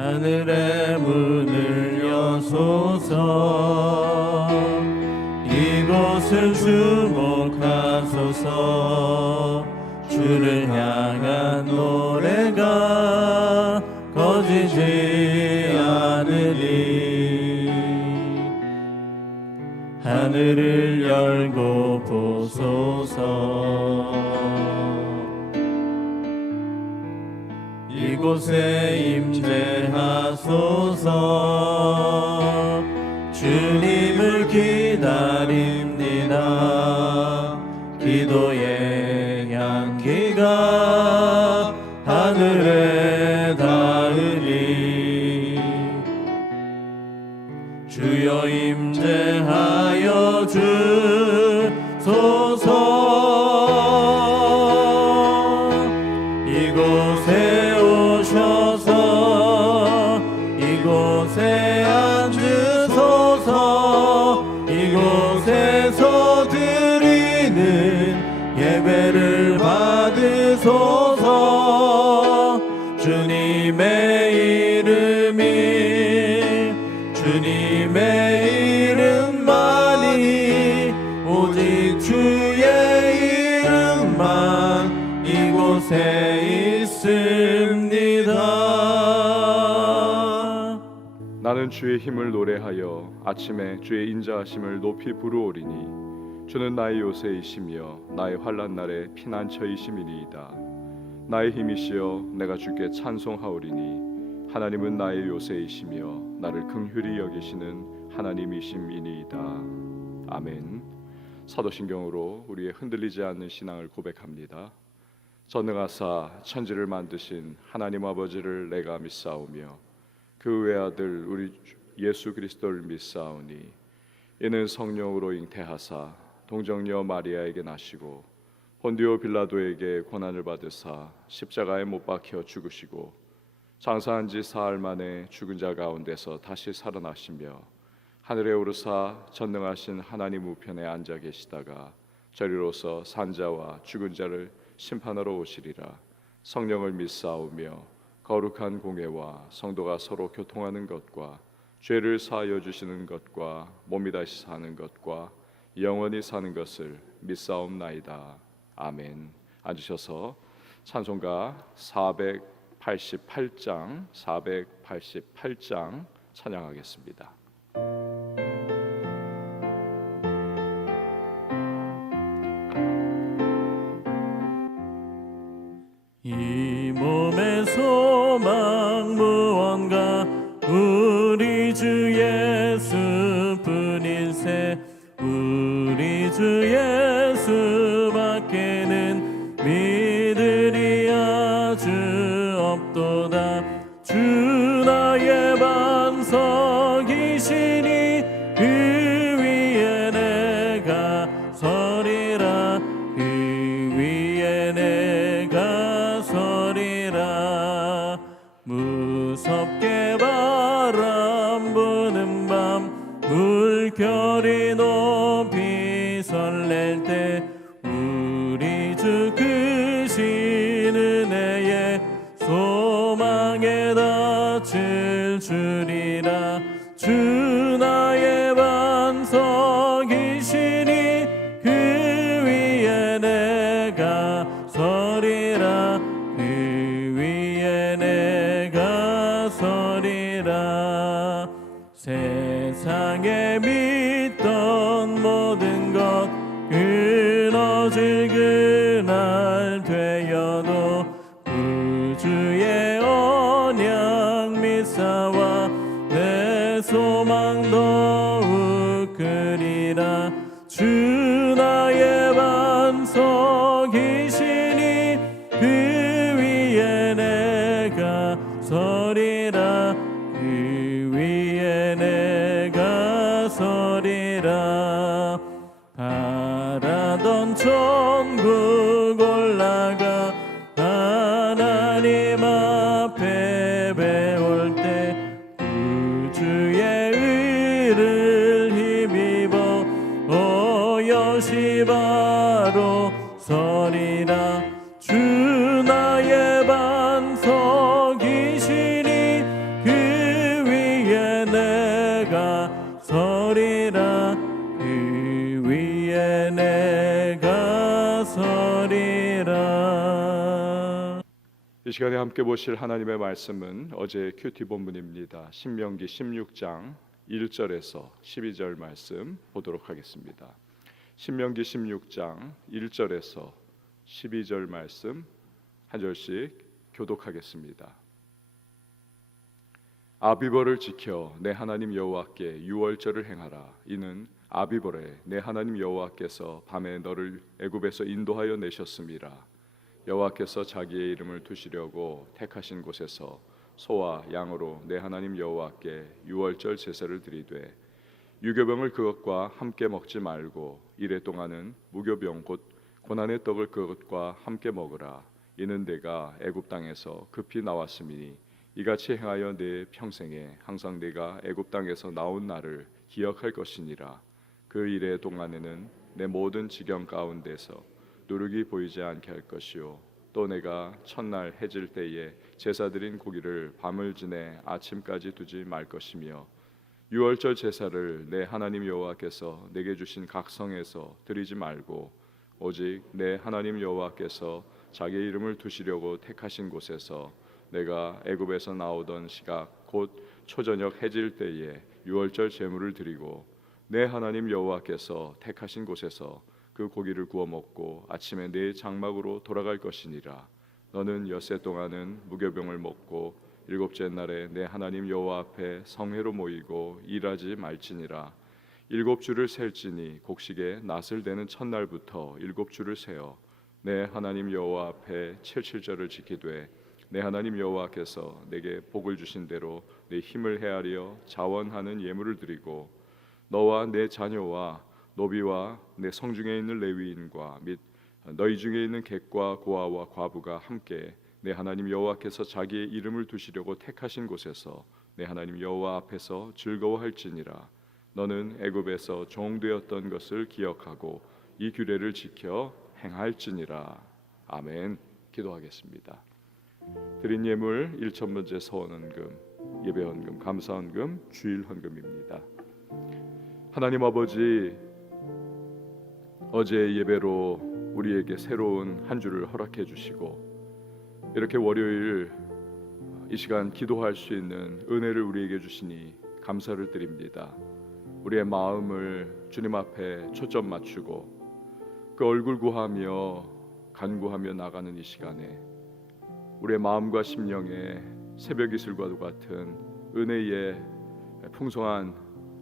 하늘의 문을 여소서. 이곳을 주목하소서. 주를 향한 노래가 꺼지지 않으리. 하늘을 열고 보소서. 이곳에 임재하소서. 주님을 기다립니다. 기도의 향기가 하늘에 닿으리. 주여 임재하여 주소서. 이곳에 오셔서 이곳에 앉으소서. 이곳에서 드리는 예배를 받으소서. 주님의 이름만이 오직 주의 이름만 이곳에 있습니다. 나는 주의 힘을 노래하여 아침에 주의 인자하심을 높이 부르오리니 주는 나의 요새이시며 나의 환난 날에 피난처이심이니이다. 나의 힘이시여 내가 주께 찬송하오리니 하나님은 나의 요새이시며 나를 긍휼히 여기시는 하나님이심이니이다. 아멘. 사도신경으로 우리의 흔들리지 않는 신앙을 고백합니다. 전능하사 천지를 만드신 하나님 아버지를 내가 믿사오며 그 외아들 우리 예수 그리스도를 믿사오니 이는 성령으로 잉태하사 동정녀 마리아에게 나시고 본디오 빌라도에게 고난을 받으사 십자가에 못 박혀 죽으시고 장사한 지 사흘 만에 죽은 자 가운데서 다시 살아나시며 하늘에 오르사 전능하신 하나님 우편에 앉아 계시다가 저리로서 산자와 죽은 자를 심판하러 오시리라. 성령을 믿사오며 거룩한 공회와 성도가 서로 교통하는 것과 죄를 사하여 주시는 것과 몸이 다시 사는 것과 영원히 사는 것을 믿사옵나이다. 아멘. 앉으셔서 찬송가 488장 찬양하겠습니다. 이 몸의 소망 무언가 우리 주 예수뿐일세. 우리 주 예수밖에는 믿으리 아주 없도다. 주 나의 반석이시니 그 위에 내가 서리라. 그 위에 내가 서리라. 무섭게 바람 부는 밤 물결이 높이 설렐 때 우리 주 크신 은혜에 소망에 닿을 주리라. 주 나의 반석이시니 그 위에 내가 서리라. 그 위에 내가 서리라. 세상에 믿던 모든 것 끊어질 그날 되어도 구주의 언약 믿사와 내 소망 더욱 크리라. 주 나의 반석이시니 그 위에 내가 서리라. 그 위에 내가 서리라. 바라던 천국 올라가 하나님 앞에 배울 때 구주의 의를 힘입어 여시 바로 서리라. 주 나의 반석이시니 그 이 시간에 함께 보실 하나님의 말씀은 어제 큐티 본문입니다. 신명기 16장 1절에서 12절 말씀 보도록 하겠습니다. 신명기 16장 1절에서 12절 말씀 한 절씩 교독하겠습니다. 아비벌을 지켜 내 하나님 여호와께 유월절을 행하라. 이는 아비벌에 내 하나님 여호와께서 밤에 너를 애굽에서 인도하여 내셨음이라. 여호와께서 자기의 이름을 두시려고 택하신 곳에서 소와 양으로 내 하나님 여호와께 유월절 제사를 드리되 유교병을 그것과 함께 먹지 말고 이래 동안은 무교병 곧 고난의 떡을 그것과 함께 먹으라. 이는 내가 애굽 땅에서 급히 나왔음이니 이같이 행하여 내 평생에 항상 내가 애굽 땅에서 나온 날을 기억할 것이니라. 그 이래 동안에는 내 모든 지경 가운데서 누룩이 보이지 않게 할 것이요 또 내가 첫날 해질 때에 제사 드린 고기를 밤을 지내 아침까지 두지 말 것이며 유월절 제사를 내 하나님 여호와께서 내게 주신 각 성에서 드리지 말고 오직 내 하나님 여호와께서 자기의 이름을 두시려고 택하신 곳에서 내가 애굽에서 나오던 시각 곧 초저녁 해질 때에 유월절 제물을 드리고 내 하나님 여호와께서 택하신 곳에서 그 고기를 구워 먹고 아침에 내 장막으로 돌아갈 것이니라. 너는 엿새 동안은 무교병을 먹고 일곱째 날에 내 하나님 여호와 앞에 성회로 모이고 일하지 말지니라. 일곱 주를 셀지니 곡식에 낫을 대는 첫날부터 일곱 주를 세어 내 하나님 여호와 앞에 칠칠절을 지키되 내 하나님 여호와께서 내게 복을 주신 대로 내 힘을 헤아려 자원하는 예물을 드리고 너와 내 자녀와 노비와 내 성중에 있는 레위인과 및 너희 중에 있는 객과 고아와 과부가 함께 내 하나님 여호와께서 자기의 이름을 두시려고 택하신 곳에서 내 하나님 여호와 앞에서 즐거워할지니라. 너는 애굽에서 종되었던 것을 기억하고 이 규례를 지켜 행할지니라. 아멘. 기도하겠습니다. 드린 예물 1,000번째 서원헌금, 예배헌금, 감사헌금, 주일헌금입니다. 하나님 아버지, 어제 예배로 우리에게 새로운 한 주를 허락해 주시고 이렇게 월요일 이 시간 기도할 수 있는 은혜를 우리에게 주시니 감사를 드립니다. 우리의 마음을 주님 앞에 초점 맞추고 그 얼굴 구하며 간구하며 나가는 이 시간에 우리의 마음과 심령에 새벽 이슬과도 같은 은혜의 풍성한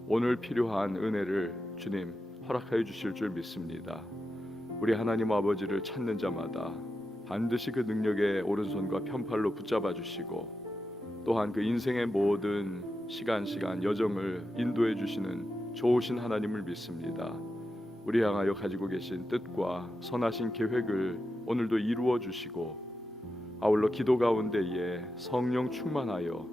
오늘 필요한 은혜를 주님 허락하여 주실 줄 믿습니다. 우리 하나님 아버지를 찾는 자마다 반드시 그 능력의 오른손과 편팔로 붙잡아 주시고 또한 그 인생의 모든 시간 여정을 인도해 주시는 좋으신 하나님을 믿습니다. 우리 향하여 가지고 계신 뜻과 선하신 계획을 오늘도 이루어 주시고 아울러 기도 가운데에 성령 충만하여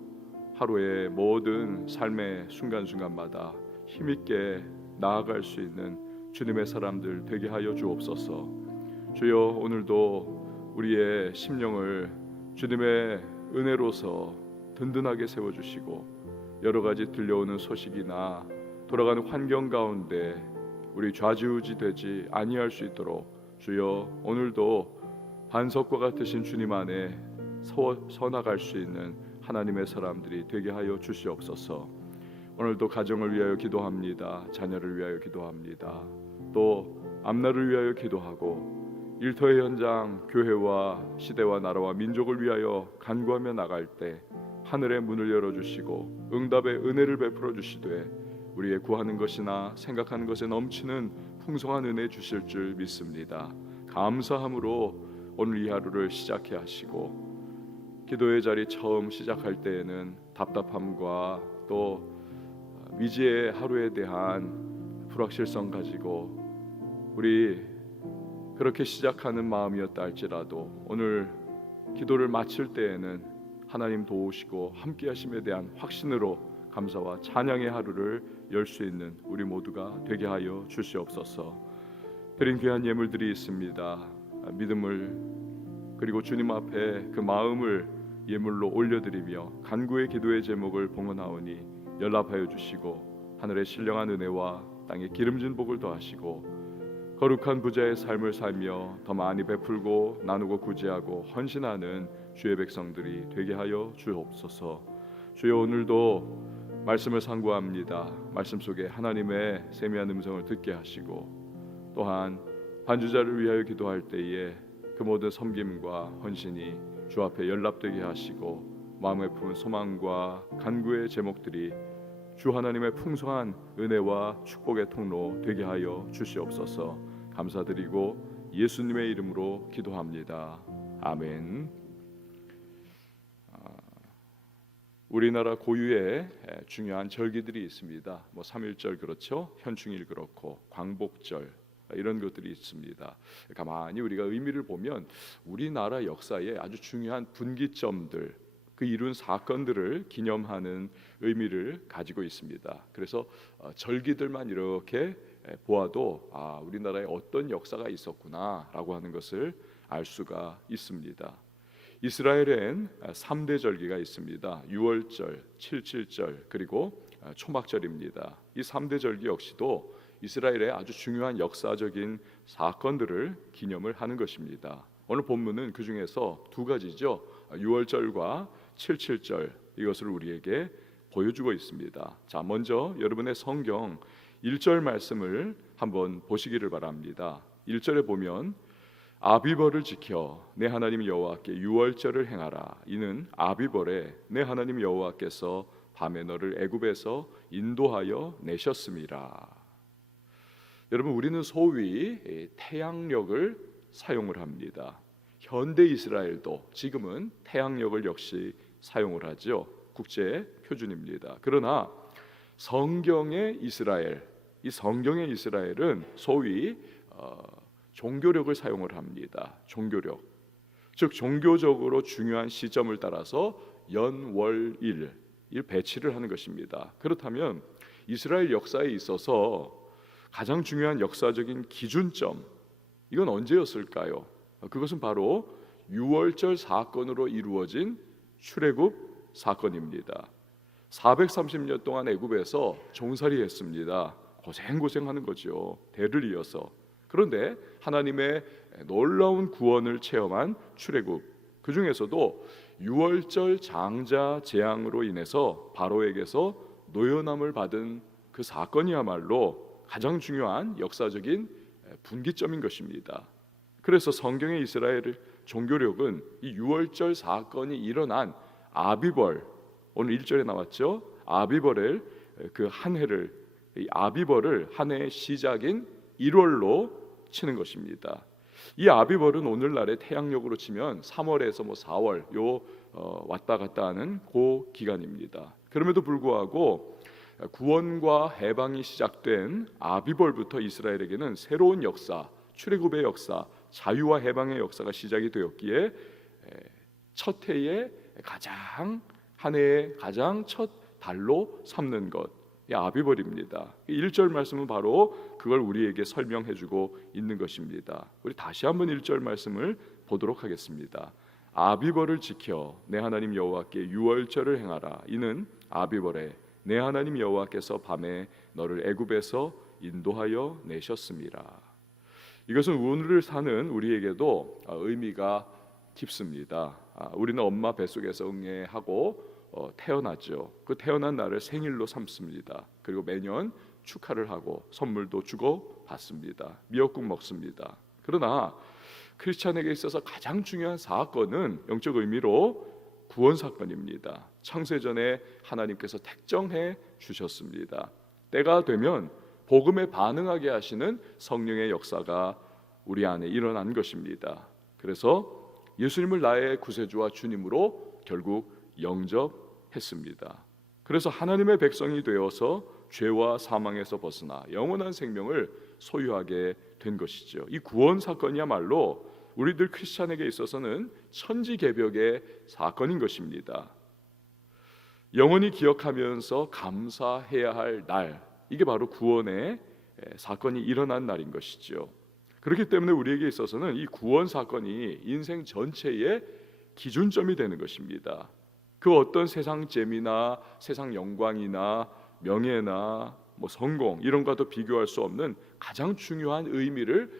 하루의 모든 삶의 순간순간마다 힘있게 나아갈 수 있는 주님의 사람들 되게 하여 주옵소서. 주여, 오늘도 우리의 심령을 주님의 은혜로서 든든하게 세워주시고 여러 가지 들려오는 소식이나 돌아가는 환경 가운데 우리 좌지우지 되지 아니할 수 있도록 주여, 오늘도 반석과 같으신 주님 안에 서 나갈 수 있는 하나님의 사람들이 되게 하여 주시옵소서. 오늘도 가정을 위하여 기도합니다. 자녀를 위하여 기도합니다. 또 앞날을 위하여 기도하고 일터의 현장, 교회와 시대와 나라와 민족을 위하여 간구하며 나갈 때 하늘의 문을 열어주시고 응답의 은혜를 베풀어 주시되 우리의 구하는 것이나 생각하는 것에 넘치는 풍성한 은혜 주실 줄 믿습니다. 감사함으로 오늘 이 하루를 시작해 하시고 기도의 자리 처음 시작할 때에는 답답함과 또 미지의 하루에 대한 불확실성 가지고 우리 그렇게 시작하는 마음이었다 할지라도 오늘 기도를 마칠 때에는 하나님 도우시고 함께 하심에 대한 확신으로 감사와 찬양의 하루를 열 수 있는 우리 모두가 되게 하여 주시옵소서. 드린 귀한 예물들이 있습니다. 믿음을 그리고 주님 앞에 그 마음을 예물로 올려드리며 간구의 기도의 제목을 봉헌하오니 연락하여 주시고 하늘의 신령한 은혜와 땅의 기름진 복을 더하시고 거룩한 부자의 삶을 살며 더 많이 베풀고 나누고 구제하고 헌신하는 주의 백성들이 되게 하여 주옵소서. 주여, 오늘도 말씀을 상고합니다. 말씀 속에 하나님의 세미한 음성을 듣게 하시고, 또한 반주자를 위하여 기도할 때에 그 모든 섬김과 헌신이 주 앞에 연락되게 하시고, 마음에 품은 소망과 간구의 제목들이 주 하나님의 풍성한 은혜와 축복의 통로 되게 하여 주시옵소서. 감사드리고 예수님의 이름으로 기도합니다. 아멘. 우리나라 고유의 중요한 절기들이 있습니다. 3.1절 그렇죠. 현충일 그렇고 광복절 이런 것들이 있습니다. 가만히 우리가 의미를 보면 우리나라 역사에 아주 중요한 분기점들, 그 이룬 사건들을 기념하는 의미를 가지고 있습니다. 그래서 절기들만 이렇게 보아도 우리나라에 어떤 역사가 있었구나라고 하는 것을 알 수가 있습니다. 이스라엘엔 3대 절기가 있습니다. 6월절, 77절, 그리고 초막절입니다. 이 3대 절기 역시도 이스라엘의 아주 중요한 역사적인 사건들을 기념을 하는 것입니다. 오늘 본문은 그 중에서 두 가지죠. 6월절과 77절, 이것을 우리에게 보여주고 있습니다. 자, 먼저 여러분의 성경 1절 말씀을 한번 보시기를 바랍니다. 1절에 보면 아비벌을 지켜 내 하나님 여호와께 6월절을 행하라. 이는 아비벌에 내 하나님 여호와께서 밤에 너를 애굽에서 인도하여 내셨음이라. 여러분, 우리는 소위 태양력을 사용을 합니다. 현대 이스라엘도 지금은 태양력을 역시 사용을 하죠. 국제 표준입니다. 그러나 성경의 이스라엘, 이 성경의 이스라엘은 소위 종교력을 사용을 합니다. 종교력, 즉 종교적으로 중요한 시점을 따라서 연월일 배치를 하는 것입니다. 그렇다면 이스라엘 역사에 있어서 가장 중요한 역사적인 기준점, 이건 언제였을까요? 그것은 바로 6월절 사건으로 이루어진 출애굽 사건입니다. 430년 동안 애굽에서 종살이 했습니다. 고생하는 거죠. 대를 이어서. 그런데 하나님의 놀라운 구원을 체험한 출애굽, 그 중에서도 6월절 장자 재앙으로 인해서 바로에게서 노연함을 받은 그 사건이야말로 가장 중요한 역사적인 분기점인 것입니다. 그래서 성경의 이스라엘 종교력은 이 6월절 사건이 일어난 아비벌, 오늘 1절에 나왔죠. 아비벌을 그 한 해를, 이 아비벌을 한 해의 시작인 1월로 치는 것입니다. 이 아비벌은 오늘날의 태양력으로 치면 3월에서 4월 왔다 갔다 하는 그 기간입니다. 그럼에도 불구하고 구원과 해방이 시작된 아비벌부터 이스라엘에게는 새로운 역사, 출애굽의 역사, 자유와 해방의 역사가 시작이 되었기에 첫 해의 한 해의 가장 첫 달로 삼는 것, 이 아비벌입니다. 1절 말씀은 바로 그걸 우리에게 설명해주고 있는 것입니다. 우리 다시 한번 1절 말씀을 보도록 하겠습니다. 아비벌을 지켜 내 하나님 여호와께 6월절을 행하라. 이는 아비벌에 내 하나님 여호와께서 밤에 너를 애굽에서 인도하여 내셨음이라. 이것은 오늘을 사는 우리에게도 의미가 깊습니다. 우리는 엄마 뱃속에서 응애하고 태어났죠. 그 태어난 날을 생일로 삼습니다. 그리고 매년 축하를 하고 선물도 주고 받습니다. 미역국 먹습니다. 그러나 크리스찬에게 있어서 가장 중요한 사건은 영적 의미로 구원 사건입니다. 창세전에 하나님께서 택정해 주셨습니다. 때가 되면 복음에 반응하게 하시는 성령의 역사가 우리 안에 일어난 것입니다. 그래서 예수님을 나의 구세주와 주님으로 결국 영접했습니다. 그래서 하나님의 백성이 되어서 죄와 사망에서 벗어나 영원한 생명을 소유하게 된 것이죠. 이 구원 사건이야말로 우리들 크리스찬에게 있어서는 천지개벽의 사건인 것입니다. 영원히 기억하면서 감사해야 할 날, 이게 바로 구원의 사건이 일어난 날인 것이죠. 그렇기 때문에 우리에게 있어서는 이 구원 사건이 인생 전체의 기준점이 되는 것입니다. 그 어떤 세상 재미나 세상 영광이나 명예나 성공 이런 것과도 비교할 수 없는 가장 중요한 의미를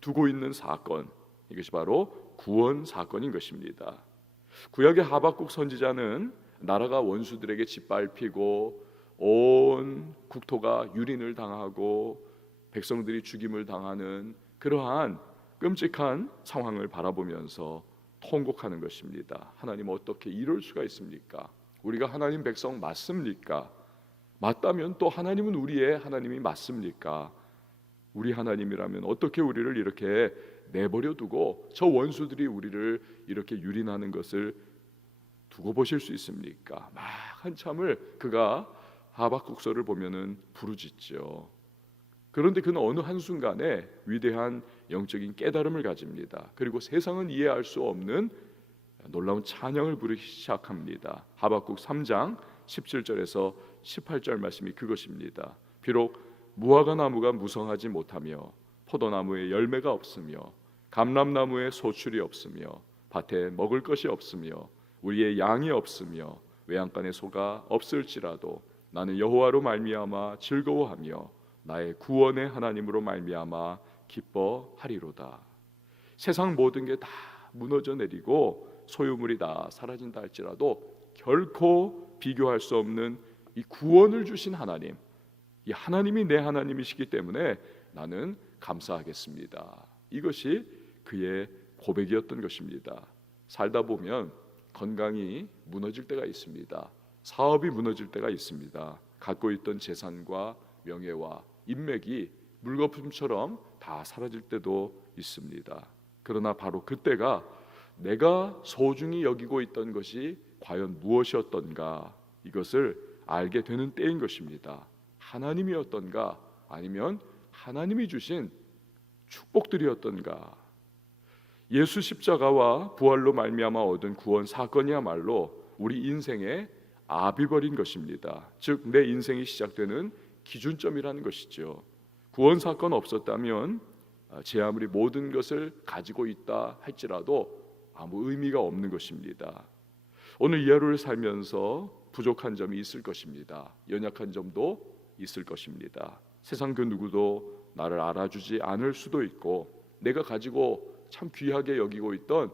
두고 있는 사건, 이것이 바로 구원 사건인 것입니다. 구약의 하박국 선지자는 나라가 원수들에게 짓밟히고 온 국토가 유린을 당하고 백성들이 죽임을 당하는 그러한 끔찍한 상황을 바라보면서 통곡하는 것입니다. 하나님 어떻게 이럴 수가 있습니까? 우리가 하나님 백성 맞습니까? 맞다면 또 하나님은 우리의 하나님이 맞습니까? 우리 하나님이라면 어떻게 우리를 이렇게 내버려 두고 저 원수들이 우리를 이렇게 유린하는 것을 두고 보실 수 있습니까? 막 한참을 그가 하박국서를 보면은 부르짖죠. 그런데 그는 어느 한순간에 위대한 영적인 깨달음을 가집니다. 그리고 세상은 이해할 수 없는 놀라운 찬양을 부르기 시작합니다. 하박국 3장 17절에서 18절 말씀이 그것입니다. 비록 무화과 나무가 무성하지 못하며 포도나무에 열매가 없으며 감람나무에 소출이 없으며 밭에 먹을 것이 없으며 우리의 양이 없으며 외양간에 소가 없을지라도 나는 여호와로 말미암아 즐거워하며 나의 구원의 하나님으로 말미암아 기뻐하리로다. 세상 모든 게 다 무너져 내리고 소유물이 다 사라진다 할지라도 결코 비교할 수 없는 이 구원을 주신 하나님, 이 하나님이 내 하나님이시기 때문에 나는 감사하겠습니다. 이것이 그의 고백이었던 것입니다. 살다 보면 건강이 무너질 때가 있습니다. 사업이 무너질 때가 있습니다. 갖고 있던 재산과 명예와 인맥이 물거품처럼 다 사라질 때도 있습니다. 그러나 바로 그때가 내가 소중히 여기고 있던 것이 과연 무엇이었던가, 이것을 알게 되는 때인 것입니다. 하나님이었던가 아니면 하나님이 주신 축복들이었던가. 예수 십자가와 부활로 말미암아 얻은 구원 사건이야말로 우리 인생의 아비벌인 것입니다. 즉 내 인생이 시작되는 기준점이라는 것이죠. 구원 사건 없었다면 제 아무리 모든 것을 가지고 있다 할지라도 아무 의미가 없는 것입니다. 오늘 이 하루를 살면서 부족한 점이 있을 것입니다. 연약한 점도 있을 것입니다. 세상 그 누구도 나를 알아주지 않을 수도 있고 내가 가지고 참 귀하게 여기고 있던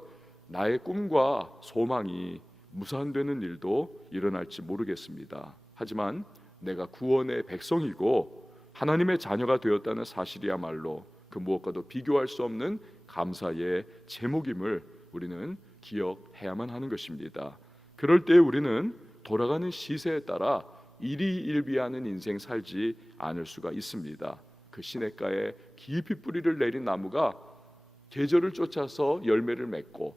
나의 꿈과 소망이 무산되는 일도 일어날지 모르겠습니다. 하지만 내가 구원의 백성이고 하나님의 자녀가 되었다는 사실이야말로 그 무엇과도 비교할 수 없는 감사의 제목임을 우리는 기억해야만 하는 것입니다. 그럴 때 우리는 돌아가는 시세에 따라 일희일비하는 인생 살지 않을 수가 있습니다. 그 시냇가에 깊이 뿌리를 내린 나무가 계절을 쫓아서 열매를 맺고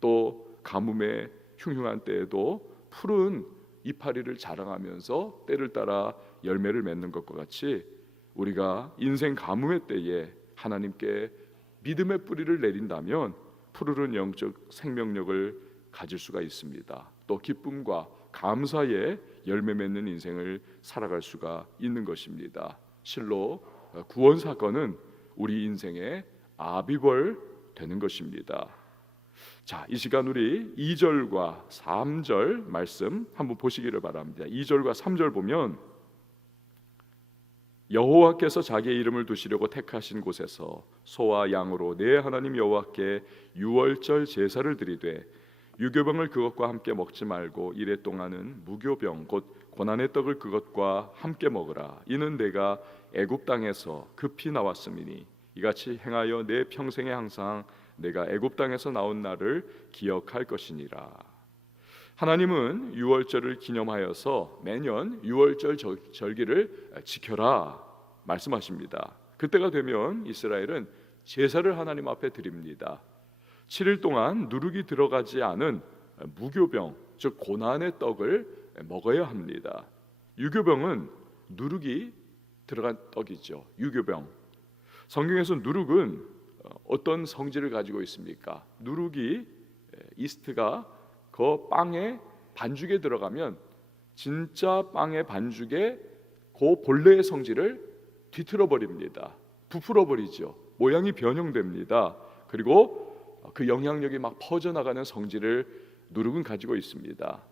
또 가뭄의 흉흉한 때에도 푸른 이파리를 자랑하면서 때를 따라 열매를 맺는 것과 같이 우리가 인생 가뭄의 때에 하나님께 믿음의 뿌리를 내린다면 푸르른 영적 생명력을 가질 수가 있습니다. 또 기쁨과 감사의 열매 맺는 인생을 살아갈 수가 있는 것입니다. 실로 구원 사건은 우리 인생의 아비벌 되는 것입니다. 자, 이 시간 우리 2절과 3절 말씀 한번 보시기를 바랍니다. 2절과 3절 보면 여호와께서 자기의 이름을 두시려고 택하신 곳에서 소와 양으로 내 하나님 여호와께 유월절 제사를 드리되 유교병을 그것과 함께 먹지 말고 이래 동안은 무교병 곧 고난의 떡을 그것과 함께 먹으라. 이는 내가 애굽 땅에서 급히 나왔음이니 이같이 행하여 내 평생에 항상 내가 애굽 땅에서 나온 날을 기억할 것이니라. 하나님은 유월절을 기념하여서 매년 유월절 절기를 지켜라 말씀하십니다. 그때가 되면 이스라엘은 제사를 하나님 앞에 드립니다. 7일 동안 누룩이 들어가지 않은 무교병, 즉 고난의 떡을 먹어야 합니다. 유교병은 누룩이 들어간 떡이죠. 유교병. 성경에서 누룩은 어떤 성질을 가지고 있습니까? 누룩이 이스트가 그 빵의 반죽에 들어가면 진짜 빵의 반죽에 그 본래의 성질을 뒤틀어 버립니다. 부풀어 버리죠. 모양이 변형됩니다. 그리고 그 영향력이 막 퍼져나가는 성질을 누룩은 가지고 있습니다.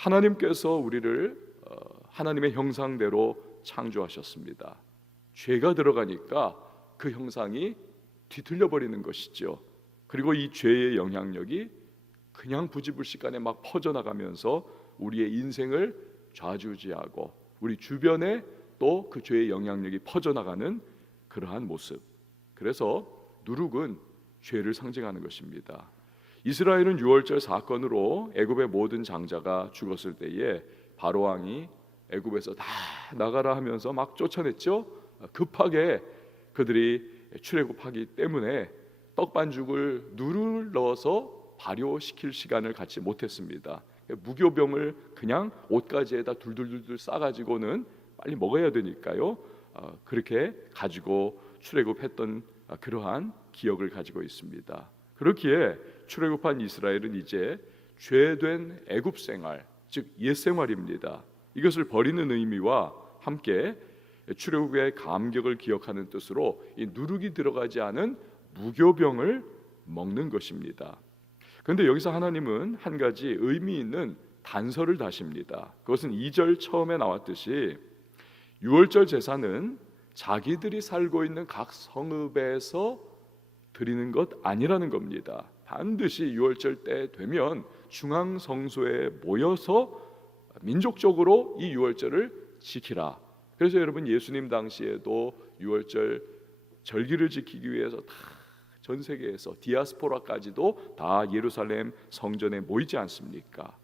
하나님께서 우리를 하나님의 형상대로 창조하셨습니다. 죄가 들어가니까 그 형상이 뒤틀려 버리는 것이죠. 그리고 이 죄의 영향력이 그냥 부지불식간에 막 퍼져나가면서 우리의 인생을 좌지우지하고 우리 주변에 또 그 죄의 영향력이 퍼져나가는 그러한 모습. 그래서 누룩은 죄를 상징하는 것입니다. 이스라엘은 유월절 사건으로 애굽의 모든 장자가 죽었을 때에 바로 왕이 애굽에서 다 나가라 하면서 막 쫓아냈죠. 급하게 그들이 출애굽하기 때문에 떡반죽을 누를 넣어서 발효시킬 시간을 갖지 못했습니다. 무교병을 그냥 옷가지에다 둘둘둘둘 싸가지고는 빨리 먹어야 되니까요. 그렇게 가지고 출애굽했던 그러한 기억을 가지고 있습니다. 그렇기에 출애굽한 이스라엘은 이제 죄된 애굽 생활, 즉 옛 생활입니다. 이것을 버리는 의미와 함께 출애굽의 감격을 기억하는 뜻으로 이 누룩이 들어가지 않은 무교병을 먹는 것입니다. 그런데 여기서 하나님은 한 가지 의미 있는 단서를 다십니다. 그것은 2절 처음에 나왔듯이 유월절 제사는 자기들이 살고 있는 각 성읍에서 드리는 것 아니라는 겁니다. 반드시 유월절 때 되면 중앙 성소에 모여서 민족적으로 이 유월절을 지키라. 그래서 여러분 예수님 당시에도 유월절 절기를 지키기 위해서 다 전 세계에서 디아스포라까지도 다 예루살렘 성전에 모이지 않습니까?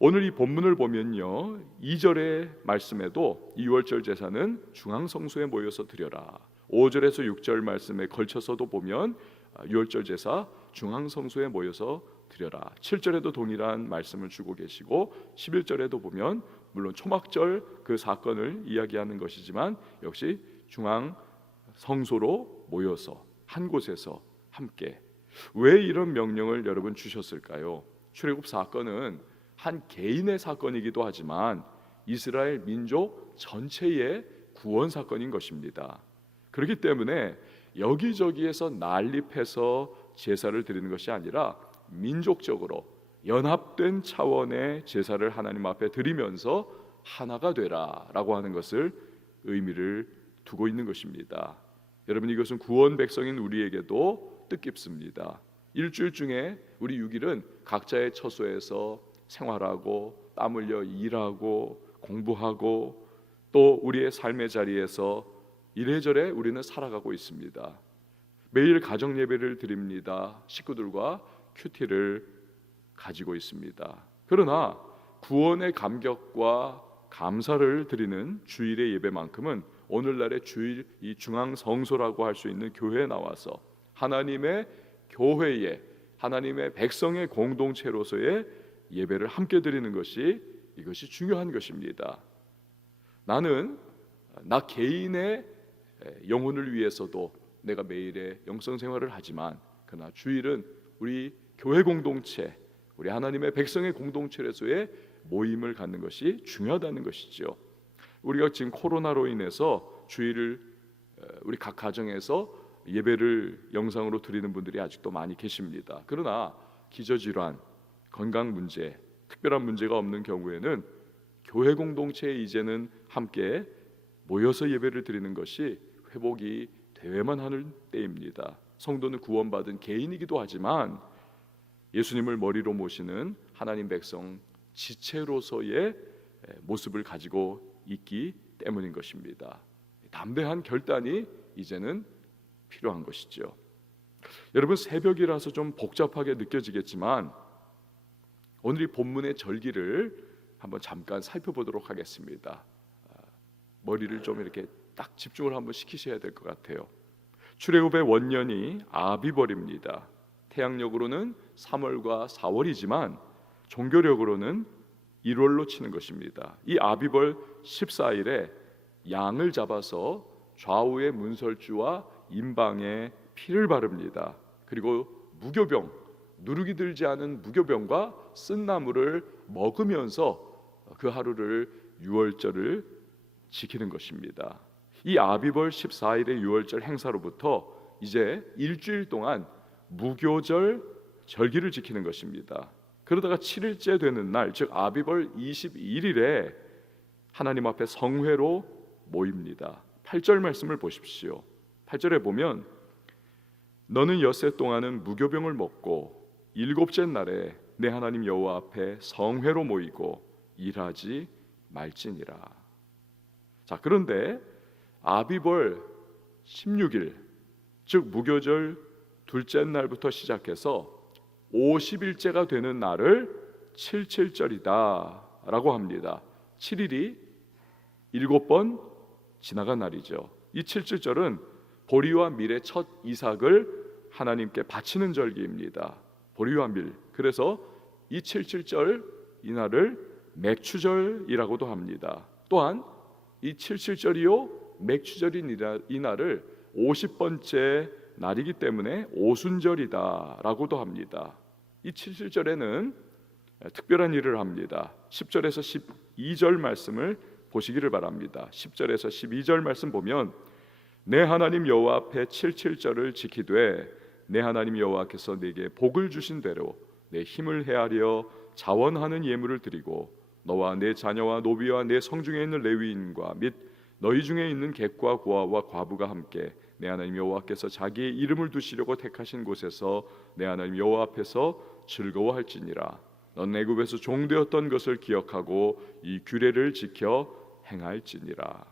오늘 이 본문을 보면요, 2절의 말씀에도 이 유월절 제사는 중앙 성소에 모여서 드려라. 5절에서 6절 말씀에 걸쳐서도 보면 유월절 제사 중앙 성소에 모여서 드려라. 7절에도 동일한 말씀을 주고 계시고 11절에도 보면 물론 초막절 그 사건을 이야기하는 것이지만 역시 중앙 성소로 모여서 한 곳에서 함께. 왜 이런 명령을 여러분 주셨을까요? 출애굽 사건은 한 개인의 사건이기도 하지만 이스라엘 민족 전체의 구원 사건인 것입니다. 그렇기 때문에 여기저기에서 난립해서 제사를 드리는 것이 아니라 민족적으로 연합된 차원의 제사를 하나님 앞에 드리면서 하나가 되라라고 하는 것을 의미를 두고 있는 것입니다. 여러분, 이것은 구원 백성인 우리에게도 뜻깊습니다. 일주일 중에 우리 6일은 각자의 처소에서 생활하고 땀 흘려 일하고 공부하고 또 우리의 삶의 자리에서 이래저래 우리는 살아가고 있습니다. 매일 가정 예배를 드립니다. 식구들과 큐티를 가지고 있습니다. 그러나 구원의 감격과 감사를 드리는 주일의 예배만큼은 오늘날의 주일 이 중앙 성소라고 할 수 있는 교회에 나와서 하나님의 교회에 하나님의 백성의 공동체로서의 예배를 함께 드리는 것이 이것이 중요한 것입니다. 나는 나 개인의 영혼을 위해서도 내가 매일의 영성 생활을 하지만 그러나 주일은 우리 교회 공동체, 우리 하나님의 백성의 공동체에서의 모임을 갖는 것이 중요하다는 것이죠. 우리가 지금 코로나로 인해서 주일을 우리 각 가정에서 예배를 영상으로 드리는 분들이 아직도 많이 계십니다. 그러나 기저질환, 건강 문제, 특별한 문제가 없는 경우에는 교회 공동체에 이제는 함께 모여서 예배를 드리는 것이 회복이 되어야만 하는 때입니다. 성도는 구원받은 개인이기도 하지만 예수님을 머리로 모시는 하나님 백성 지체로서의 모습을 가지고 있기 때문인 것입니다. 담대한 결단이 이제는 필요한 것이죠. 여러분, 새벽이라서 좀 복잡하게 느껴지겠지만 오늘 이 본문의 절기를 한번 잠깐 살펴보도록 하겠습니다. 머리를 좀 이렇게 딱 집중을 한번 시키셔야 될 것 같아요. 출애굽의 원년이 아비벌입니다. 태양력으로는 3월과 4월이지만 종교력으로는 1월로 치는 것입니다. 이 아비벌 14일에 양을 잡아서 좌우의 문설주와 임방에 피를 바릅니다. 그리고 무교병, 누룩이 들지 않은 무교병과 쓴나물을 먹으면서 그 하루를 유월절을 지키는 것입니다. 이 아비벌 14일의 유월절 행사로부터 이제 일주일 동안 무교절 절기를 지키는 것입니다. 그러다가 7일째 되는 날, 즉 아비벌 21일에 하나님 앞에 성회로 모입니다. 8절 말씀을 보십시오. 8절에 보면 너는 엿새 동안은 무교병을 먹고 일곱째 날에 내 하나님 여호와 앞에 성회로 모이고 일하지 말지니라. 자, 그런데 아비벌 16일 즉 무교절 둘째 날부터 시작해서 50일째가 되는 날을 칠칠절이다 라고 합니다. 7일이 7번 지나간 날이죠. 이 칠칠절은 보리와 밀의 첫 이삭을 하나님께 바치는 절기입니다. 보리와 밀. 그래서 이 칠칠절 이날을 맥추절이라고도 합니다. 또한 이 칠칠절이요 맥추절인 이날을 50번째 날이기 때문에 오순절이다라고도 합니다. 이 칠칠절에는 특별한 일을 합니다. 10절에서 12절 말씀을 보시기를 바랍니다. 10절에서 12절 말씀 보면 내 하나님 여호와 앞에 칠칠절을 지키되 내 하나님 여호와께서 내게 복을 주신 대로 내 힘을 헤아려 자원하는 예물을 드리고 너와 내 자녀와 노비와 내 성중에 있는 레위인과 및 너희 중에 있는 객과 고아와 과부가 함께 내 하나님 여호와께서 자기의 이름을 두시려고 택하신 곳에서 내 하나님 여호와 앞에서 즐거워할지니라. 넌 애굽에서 종되었던 것을 기억하고 이 규례를 지켜 행할지니라.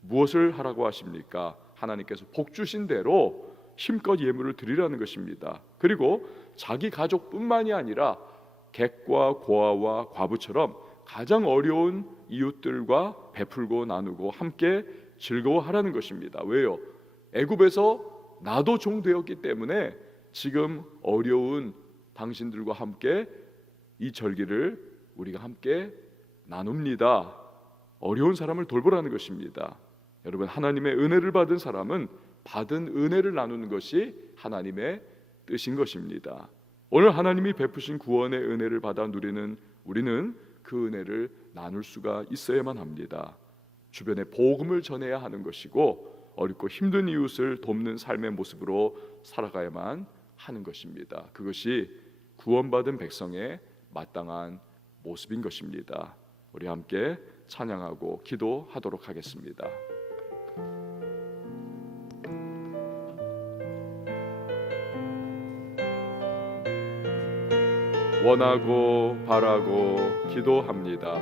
무엇을 하라고 하십니까? 하나님께서 복 주신 대로 힘껏 예물을 드리라는 것입니다. 그리고 자기 가족뿐만이 아니라 객과 고아와 과부처럼 가장 어려운 이웃들과 베풀고 나누고 함께 즐거워하라는 것입니다. 왜요? 애굽에서 나도 종되었기 때문에 지금 어려운 당신들과 함께 이 절기를 우리가 함께 나눕니다. 어려운 사람을 돌보라는 것입니다. 여러분, 하나님의 은혜를 받은 사람은 받은 은혜를 나누는 것이 하나님의 뜻인 것입니다. 오늘 하나님이 베푸신 구원의 은혜를 받아 누리는 우리는 그 은혜를 나눌 수가 있어야만 합니다. 주변에 복음을 전해야 하는 것이고 어렵고 힘든 이웃을 돕는 삶의 모습으로 살아가야만 하는 것입니다. 그것이 구원받은 백성의 마땅한 모습인 것입니다. 우리 함께 찬양하고 기도하도록 하겠습니다. 원하고 바라고 기도합니다.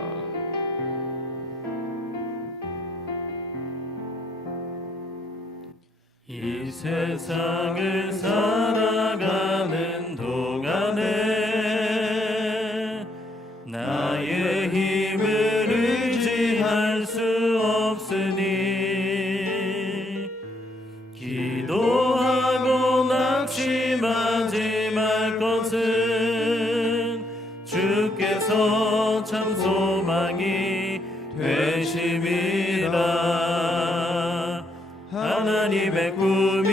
이 세상을 살아가는 동안에 나의 힘을 의지할 수 없으니 기도하고 낙심하지 말 것은 주께서 참 소망이 되심이라. 하나님의 꿈이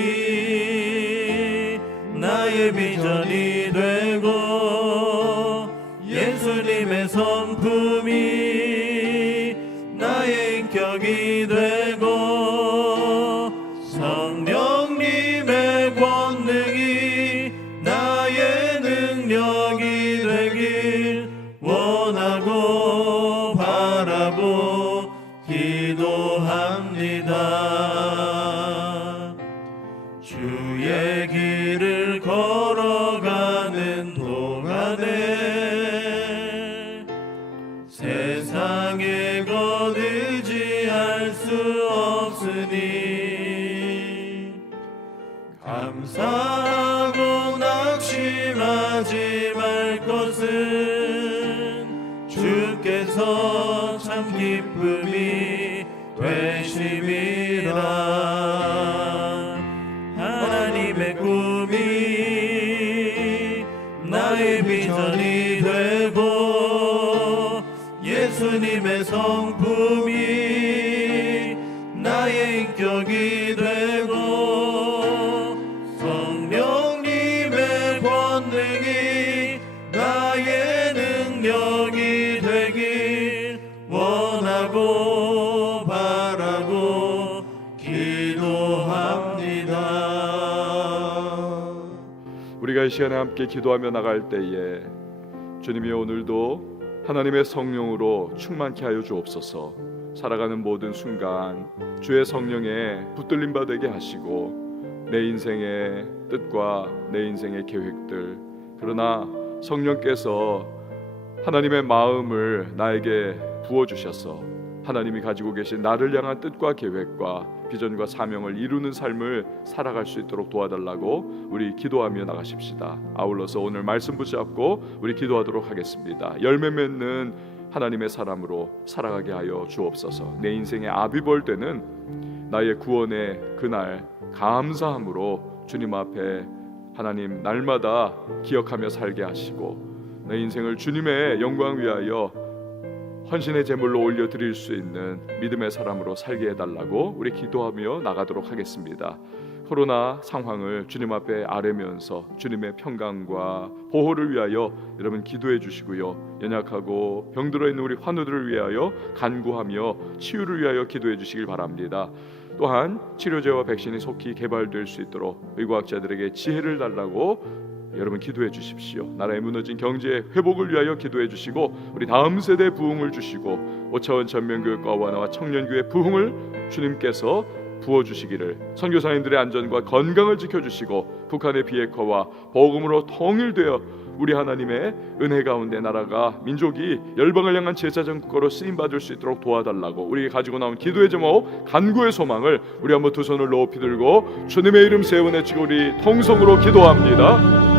나의 비전이 되고 예수님의 성품이 나의 인격이 되고 성령님의 권능이 나의 능력이 되길 원하고 바라고 기도합니다. 주의 길을 걸어가는 동안에 세상의 것 의지할 수 없으니 감사하고 낙심하지 말 것은 주께서 참 기쁨이 되심이라. 하나님의 꿈이 나의 비전이 되고 예수님의 성품이 나의 인격이 되고 성령님의 권능이 나의 능력이 되길 원하고 바라고 기도합니다. 우리가 이 시간에 함께 기도하며 나갈 때에 주님이 오늘도 하나님의 성령으로 충만케 하여 주옵소서. 살아가는 모든 순간 주의 성령에 붙들림 받게 하시고 내 인생의 뜻과 내 인생의 계획들, 그러나 성령께서 하나님의 마음을 나에게 부어주셔서 하나님이 가지고 계신 나를 향한 뜻과 계획과 비전과 사명을 이루는 삶을 살아갈 수 있도록 도와달라고 우리 기도하며 나가십시다. 아울러서 오늘 말씀 붙잡고 우리 기도하도록 하겠습니다. 열매 맺는 하나님의 사람으로 살아가게 하여 주옵소서. 내 인생의 아비벌 때는 나의 구원의 그날 감사함으로 주님 앞에 하나님 날마다 기억하며 살게 하시고 내 인생을 주님의 영광 위하여 헌신의 제물로 올려드릴 수 있는 믿음의 사람으로 살게 해달라고 우리 기도하며 나가도록 하겠습니다. 코로나 상황을 주님 앞에 아뢰면서 주님의 평강과 보호를 위하여 여러분 기도해 주시고요, 연약하고 병들어 있는 우리 환우들을 위하여 간구하며 치유를 위하여 기도해 주시길 바랍니다. 또한 치료제와 백신이 속히 개발될 수 있도록 의과학자들에게 지혜를 달라고 여러분 기도해 주십시오. 나라의 무너진 경제 회복을 위하여 기도해 주시고 우리 다음 세대 부흥을 주시고 5차원 전면교육과 완화와 청년교회 부흥을 주님께서 부어주시기를, 선교사님들의 안전과 건강을 지켜주시고 북한의 비핵화와 복음으로 통일되어 우리 하나님의 은혜 가운데 나라가 민족이 열방을 향한 제사장국가로 쓰임받을 수 있도록 도와달라고 우리 가지고 나온 기도의 제목, 간구의 소망을 우리 한번 두 손을 높이 들고 주님의 이름 세워 내치고 우리 통성으로 기도합니다.